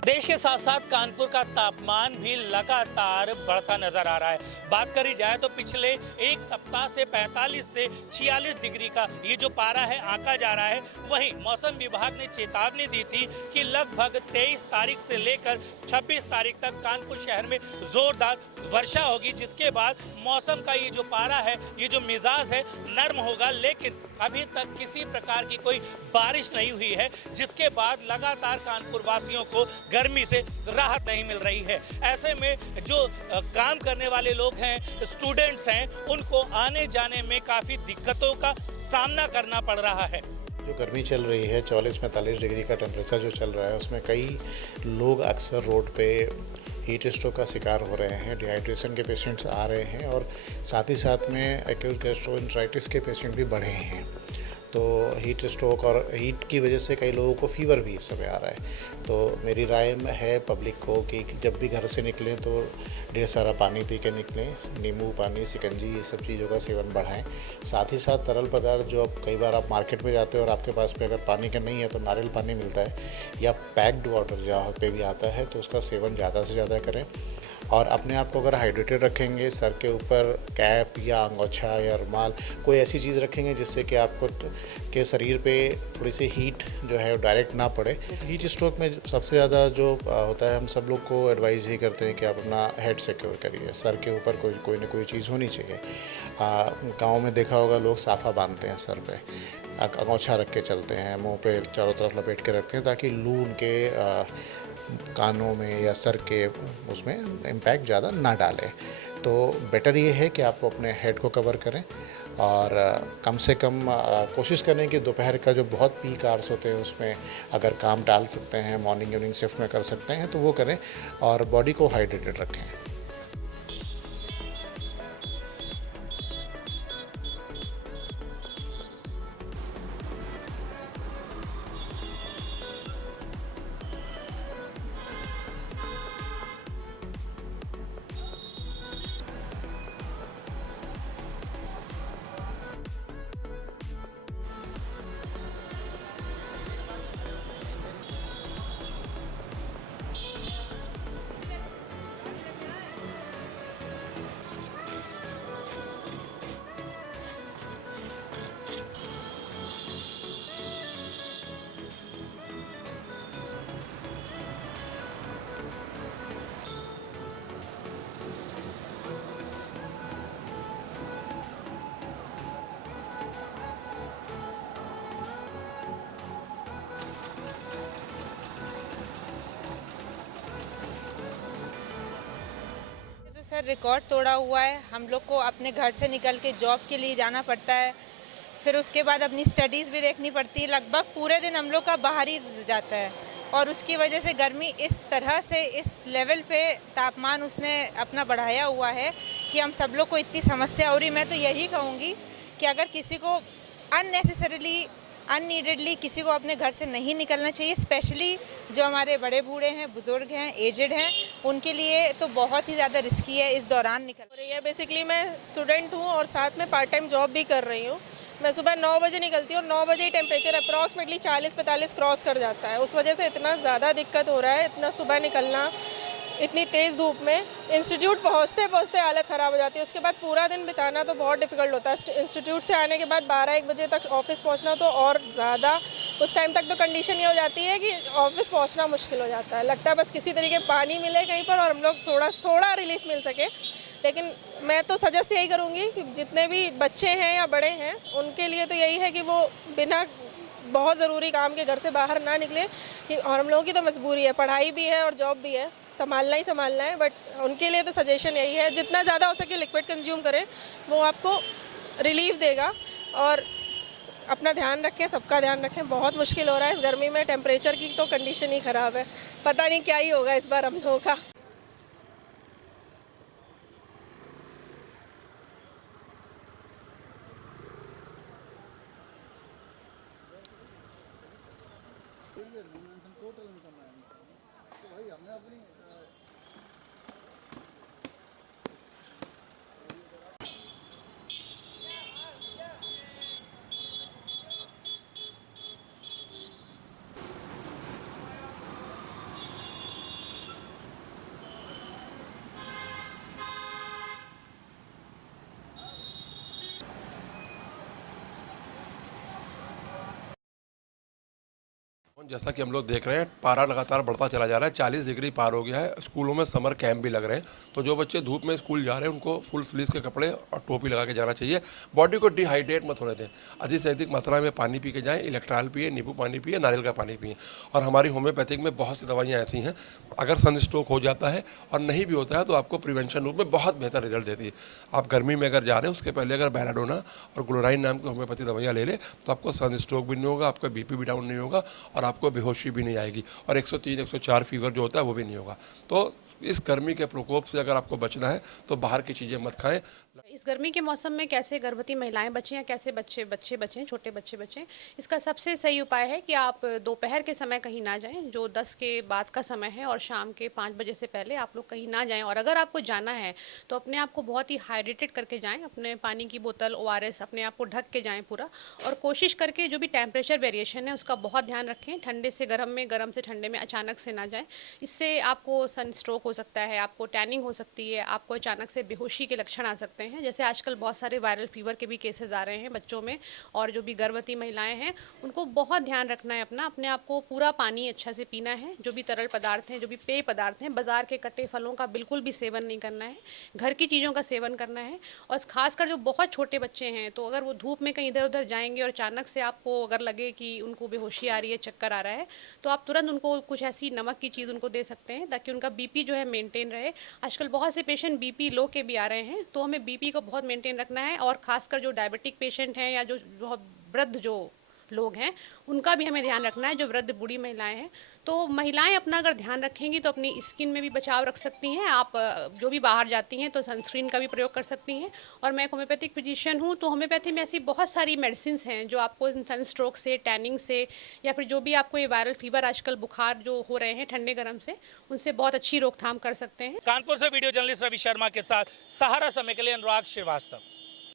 देश के साथ साथ कानपुर का तापमान भी लगातार बढ़ता नजर आ रहा है। बात करी जाए तो पिछले एक सप्ताह से 45 से 46 डिग्री का ये जो पारा है आंका जा रहा है। वहीं मौसम विभाग ने चेतावनी दी थी कि लगभग 23 तारीख से लेकर 26 तारीख तक कानपुर शहर में जोरदार वर्षा होगी, जिसके बाद मौसम का ये जो पारा है, ये जो मिजाज है, नर्म होगा। लेकिन अभी तक किसी प्रकार की कोई बारिश नहीं हुई है, जिसके बाद लगातार कानपुर वासियों को गर्मी से राहत नहीं मिल रही है। ऐसे में जो काम करने वाले लोग हैं, स्टूडेंट्स हैं, उनको आने जाने में काफ़ी दिक्कतों का सामना करना पड़ रहा है। जो गर्मी चल रही है 44-45 डिग्री का टेम्परेचर जो चल रहा है, उसमें कई लोग अक्सर रोड पे हीट स्ट्रोक का शिकार हो रहे हैं, डिहाइड्रेशन के पेशेंट्स आ रहे हैं और साथ ही साथ में एक्यूट गैस्ट्रोएंटेराइटिस के पेशेंट भी बढ़े हैं। तो हीट स्ट्रोक और हीट की वजह से कई लोगों को फीवर भी इस समय आ रहा है। तो मेरी राय में है पब्लिक को कि जब भी घर से निकलें तो ढेर सारा पानी पी के निकलें, नींबू पानी, शिकंजी, ये सब चीज़ों का सेवन बढ़ाएं। साथ ही साथ तरल पदार्थ जो अब कई बार आप मार्केट में जाते हो और आपके पास पे अगर पानी का नहीं है तो नारियल पानी मिलता है या पैक्ड वाटर जहाँ पे भी आता है, तो उसका सेवन ज़्यादा से ज़्यादा करें। और अपने आप को अगर हाइड्रेटेड रखेंगे, सर के ऊपर कैप या अंगोछा या रुमाल कोई ऐसी चीज़ रखेंगे जिससे कि आपको के शरीर पे थोड़ी सी हीट जो है डायरेक्ट ना पड़े। हीट स्ट्रोक में सबसे ज़्यादा जो होता है, हम सब लोग को एडवाइस ही करते हैं कि आप अपना हेड सिक्योर करिए, सर के ऊपर कोई ना कोई चीज़ होनी चाहिए। गाँव में देखा होगा लोग साफ़ा बांधते हैं सर पे, अंगोछा रख के चलते हैं, मुँह पे चारों तरफ लपेट के रखते हैं ताकि लू उनके कानों में या सर के उसमें इम्पैक्ट ज़्यादा ना डाले। तो बेटर ये है कि आप अपने हेड को कवर करें और कम से कम कोशिश करें कि दोपहर का जो बहुत पीक आवर्स होते हैं उसमें अगर काम टाल सकते हैं, मॉर्निंग इवनिंग शिफ्ट में कर सकते हैं तो वो करें और बॉडी को हाइड्रेटेड रखें। तो सर रिकॉर्ड तोड़ा हुआ है। हम लोग को अपने घर से निकल के जॉब के लिए जाना पड़ता है, फिर उसके बाद अपनी स्टडीज़ भी देखनी पड़ती है। लगभग पूरे दिन हम लोग का बाहर ही जाता है और उसकी वजह से गर्मी इस तरह से इस लेवल पे तापमान उसने अपना बढ़ाया हुआ है कि हम सब लोग को इतनी समस्या हो रही। मैं तो यही कहूँगी कि अगर किसी को अननेसेसरीली अननीडेडली किसी को अपने घर से नहीं निकलना चाहिए। स्पेशली जो हमारे बड़े बूढ़े हैं, बुजुर्ग हैं, एजेड हैं, उनके लिए तो बहुत ही ज़्यादा रिस्की है इस दौरान निकल। ये बेसिकली मैं स्टूडेंट हूँ और साथ में पार्ट टाइम जॉब भी कर रही हूँ। मैं सुबह 9 बजे निकलती हूँ और 9 बजे ही टेम्परेचर अप्रॉक्सीमेटली 40-45 क्रॉस कर जाता है। उस वजह से इतना ज़्यादा दिक्कत हो रहा है, इतना सुबह निकलना, इतनी तेज़ धूप में। इंस्टीट्यूट पहुँचते पहुँचते हालत ख़राब हो जाती है। उसके बाद पूरा दिन बिताना तो बहुत डिफ़िकल्ट होता है। इंस्टीट्यूट से आने के बाद 12-1 बजे तक ऑफिस पहुँचना तो और ज़्यादा, उस टाइम तक तो कंडीशन ये हो जाती है कि ऑफिस पहुँचना मुश्किल हो जाता है। लगता है बस किसी तरीके पानी मिले कहीं पर और हम लोग थोड़ा रिलीफ मिल सके। लेकिन मैं तो सजेस्ट यही करूँगी कि जितने भी बच्चे हैं या बड़े हैं, उनके लिए तो यही है कि वो बिना बहुत ज़रूरी काम के घर से बाहर ना निकलें। और हम लोगों की तो मजबूरी है, पढ़ाई भी है और जॉब भी है, संभालना ही संभालना है। बट उनके लिए तो सजेशन यही है, जितना ज़्यादा हो सके लिक्विड कंज्यूम करें, वो आपको रिलीफ देगा। और अपना ध्यान रखें, सबका ध्यान रखें। बहुत मुश्किल हो रहा है इस गर्मी में, टेम्परेचर की तो कंडीशन ही ख़राब है। पता नहीं क्या ही होगा इस बार हम लोगों का। जैसा कि हम लोग देख रहे हैं पारा लगातार बढ़ता चला जा रहा है, 40 डिग्री पार हो गया है। स्कूलों में समर कैंप भी लग रहे हैं, तो जो बच्चे धूप में स्कूल जा रहे हैं उनको फुल स्लीव के कपड़े और टोपी लगा के जाना चाहिए। बॉडी को डिहाइड्रेट मत होने दें, अधिक से अधिक मात्रा में पानी पी के जाएँ, इलेक्ट्रॉल पिए, नींबू पानी पिए, नारियल का पानी पिए। और हमारी होम्योपैथिक में बहुत सी दवाइयाँ ऐसी हैं, अगर सनस्ट्रोक हो जाता है और नहीं भी होता है तो आपको प्रिवेंशन रूप में बहुत बेहतर रिजल्ट देती है। आप गर्मी में अगर जा रहे हैं उसके पहले अगर बैराडोना और ग्लोराइन नाम की होम्योपैथी दवाइयाँ ले लें तो आपको सनस्ट्रोक भी नहीं होगा, आपका बीपी भी डाउन नहीं होगा और आपको बेहोशी भी नहीं आएगी और 103 104 फीवर जो होता है वो भी नहीं होगा। तो इस गर्मी के प्रकोप से अगर आपको बचना है तो बाहर की चीज़ें मत खाएं। इस गर्मी के मौसम में कैसे गर्भवती महिलाएं बचें या कैसे बच्चे बचें, छोटे बच्चे बचें, इसका सबसे सही उपाय है कि आप दोपहर के समय कहीं ना जाएं, जो 10 के बाद का समय है, और शाम के 5 बजे से पहले आप लोग कहीं ना जाएं। और अगर आपको जाना है तो अपने आप को बहुत ही हाइड्रेटेड करके जाएं, अपने पानी की बोतल, ORS, अपने आप को ढक के जाएं पूरा। और कोशिश करके जो भी टेम्परेचर वेरिएशन है उसका बहुत ध्यान रखें, ठंडे से गर्म में, गर्म से ठंडे में अचानक से ना जाएँ। इससे आपको सनस्ट्रोक हो सकता है, आपको टैनिंग हो सकती है, आपको अचानक से बेहोशी के लक्षण आ सकते हैं। जैसे आजकल बहुत सारे वायरल फीवर के भी केसेस आ रहे हैं बच्चों में, और जो भी गर्भवती महिलाएं हैं उनको बहुत ध्यान रखना है अपने आप को पूरा पानी अच्छा से पीना है, जो भी तरल पदार्थ हैं, जो भी पेय पदार्थ हैं, बाजार के कटे फलों का बिल्कुल भी सेवन नहीं करना है, घर की चीज़ों का सेवन करना है। और खासकर जो बहुत छोटे बच्चे हैं तो अगर वो धूप में कहीं इधर उधर जाएंगे और अचानक से आपको अगर लगे कि उनको बेहोशी आ रही है, चक्कर आ रहा है, तो आप तुरंत उनको कुछ ऐसी नमक की चीज़ उनको दे सकते हैं ताकि उनका बीपी जो है मेंटेन रहे। आजकल बहुत से पेशेंट बीपी लो के भी आ रहे हैं, तो हमें बीपी को बहुत मेंटेन रखना है। और खासकर जो डायबिटिक पेशेंट हैं या जो बहुत वृद्ध जो लोग हैं उनका भी हमें ध्यान रखना है, जो वृद्ध बूढ़ी महिलाएं हैं। तो महिलाएं अपना अगर ध्यान रखेंगी तो अपनी स्किन में भी बचाव रख सकती हैं। आप जो भी बाहर जाती हैं तो सनस्क्रीन का भी प्रयोग कर सकती हैं। और मैं एक होम्योपैथिक फिजिशियन हूँ, तो होम्योपैथी में ऐसी बहुत सारी मेडिसिन्स हैं जो आपको सनस्ट्रोक से, टैनिंग से, या फिर जो भी आपको ये वायरल फीवर, आजकल बुखार जो हो रहे हैं ठंडे गर्म से, उनसे बहुत अच्छी रोकथाम कर सकते हैं। कानपुर से वीडियो जर्नलिस्ट रवि शर्मा के साथ सहारा समय के लिए अनुराग श्रीवास्तव।